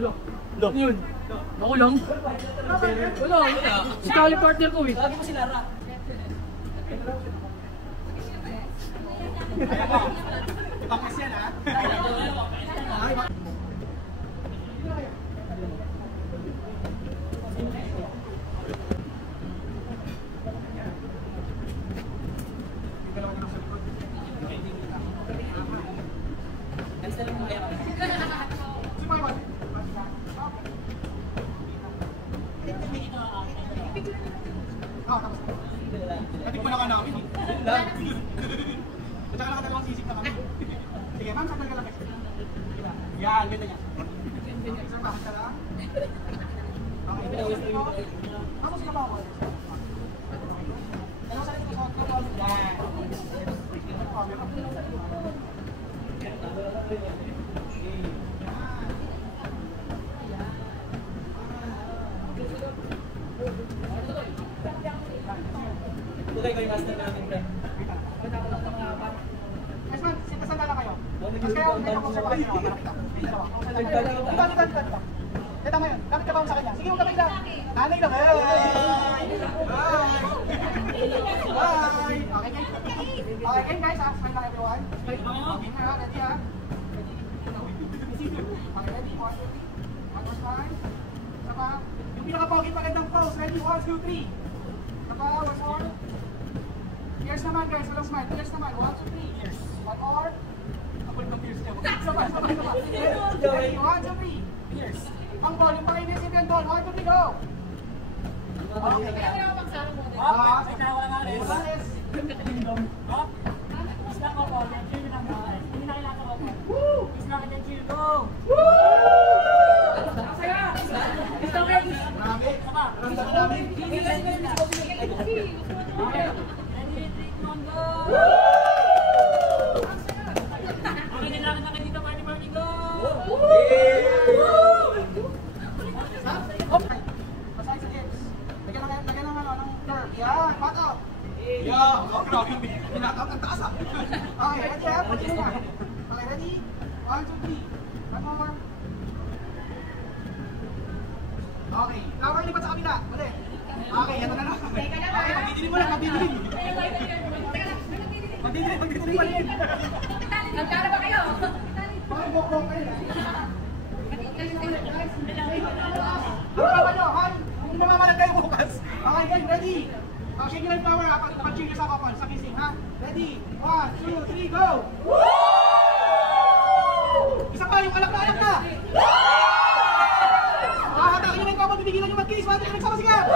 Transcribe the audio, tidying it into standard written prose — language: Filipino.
Wala. Ano yun? Ako lang. Wala. Si Kali partner ko eh. Lagi mo si Lara. Bakas yan ha? Pati pala ka namin eh. At saka nakadalawang sisig na kami. Sige ma'am, sakal ka lang kasi. Yan, ganda niya. Isa pa, isa lang. Okay, tapos ka pa ako. Ano sa ito sa ako? Yan. Tugay ko yung master namin, pre. Guys man, sintasanda lang kayo. Mas kaya may kapag-observe kayo. Dito. Kita mo yun, lapit ka ba sa kanya? Sige, magkabay lang. Nanay lang. Bye! Bye! Okay guys, smile lang everyone. Ready ha? Okay, ready? 1, 2, 3. One more time. Isa pa. Yung pinaka-pogi magandang pose. Ready? 1, 2, 3. Isa pa, one more. Cheers naman guys, walang smile. Cheers naman. 1, 2, 3. Cheers. One more. Kapag ng cheers niya. Isa pa. Ready? 1, 2, 3. Cheers. Ang volume pa kayo nisip yan doon. 1, 2, 3, go! Okay. Kaya ako pagsama mo. Kaya wala nga rin. Isla ko po. Chill na mga. Hindi na kailangan ko po. Isla ka dyan, chill. Go! Saya! Isla ko yan. Marami. Saka. Marami. Yan, pato! Yeah! Oh, grabe yung pinatawag ng taas ah! Okay, ready ha? Okay, ready? 1, 2, 3. One more. Okay, flower lipat sa kabila. Mali. Okay, yan na lang. Okay, magdidilim mo lang, magdidilim. Magdidilim mo lang. Nagkala ba kayo? Bok-bok kayo. Ano ba nyo? Kung mamamalag kayo bukas. Okay guys, ready? Shake your flower, pag-chill sa kapal, sa kissing ha? Ready? 1, 2, 3, go! Isa pa, yung alak na! Hatakin nyo na yung kapal, bibigilan nyo mag-kiss, mga nagsama sigaw!